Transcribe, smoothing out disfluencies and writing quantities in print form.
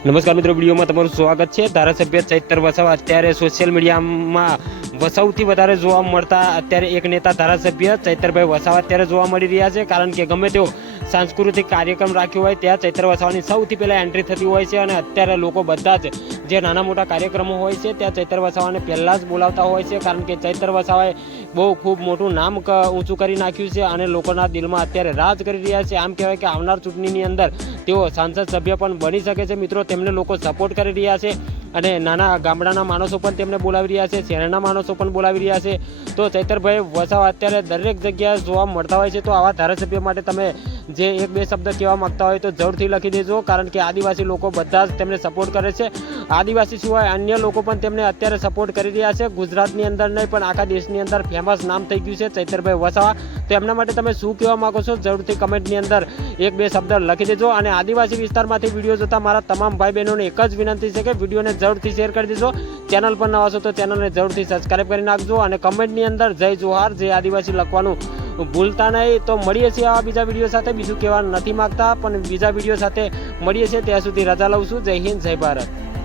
નમસ્કાર મિત્રો, વિડીયોમાં તમારું સ્વાગત છે। ધારાસભ્ય ચૈતર વસાવા અત્યારે સોશિયલ મીડિયામાં સૌથી વધારે જોવા મળતા અત્યારે એક નેતા ધારાસભ્ય ચૈતરભાઈ વસાવા અત્યારે જોવા મળી રહ્યા છે। કારણ કે ગમે તેઓ સાંસ્કૃતિક કાર્યક્રમ રાખ્યો હોય ત્યાં ચૈતર વસાવાની સૌથી પહેલાં એન્ટ્રી થતી હોય છે અને અત્યારે લોકો બધા જ જે નાના મોટા કાર્યક્રમો હોય છે ત્યાં ચૈતર વસાવાને પહેલાં જ બોલાવતા હોય છે। કારણ કે ચૈતર વસાવાએ બહુ ખૂબ મોટું નામ ઊંચું કરી નાખ્યું છે અને લોકોના દિલમાં અત્યારે રાજ કરી રહ્યા છે। આમ કહેવાય કે આવનાર ચૂંટણીની અંદર તેઓ સાંસદ સભ્ય પણ બની શકે છે। મિત્રો, તેમને લોકો સપોર્ટ કરી રહ્યા છે અને નાના ગામડાના માણસો પણ તેમને બોલાવી રહ્યા છે, શહેરના માણસો પણ બોલાવી રહ્યા છે। તો ચૈતરભાઈ વસાવા અત્યારે દરેક જગ્યાએ જોવા મળતા હોય છે। તો આવા ધારાસભ્ય માટે તમે જે એક બે શબ્દ કહેવા માંગતા હોય તો જરૂરથી લખી દેજો। કારણ કે આદિવાસી લોકો બધા જ તેમને સપોર્ટ કરે છે। આદિવાસી સિવાય અન્ય લોકો પણ તેમને અત્યારે સપોર્ટ કરી રહ્યા છે। ગુજરાતની અંદર નહીં પણ આખા દેશની અંદર ફેમસ નામ થઈ ગયું છે ચૈતરભાઈ વસાવા। તો એમના માટે તમે શું કહેવા માંગો છો જરૂરથી કમેન્ટની અંદર એક બે શબ્દ લખી દેજો। અને આદિવાસી વિસ્તારમાંથી વિડીયો જોતા મારા તમામ ભાઈ બહેનોને એક જ વિનંતી છે કે વિડીયોને જરૂરથી શેર કરી દેજો। ચેનલ પર નવા છો તો ચેનલને જરૂરથી સબસ્ક્રાઈબ કરી નાખજો અને કમેન્ટની અંદર જય જોહાર, જય આદિવાસી લખવાનું ભૂલતા નહીં। તો મળીએ છીએ આવા બીજા વિડીયો સાથે। બીજું કહેવા નથી માગતા પણ બીજા વિડીયો સાથે મળીએ છીએ, ત્યાં સુધી રજા લઉં છું। જય હિન્દ, જય ભારત।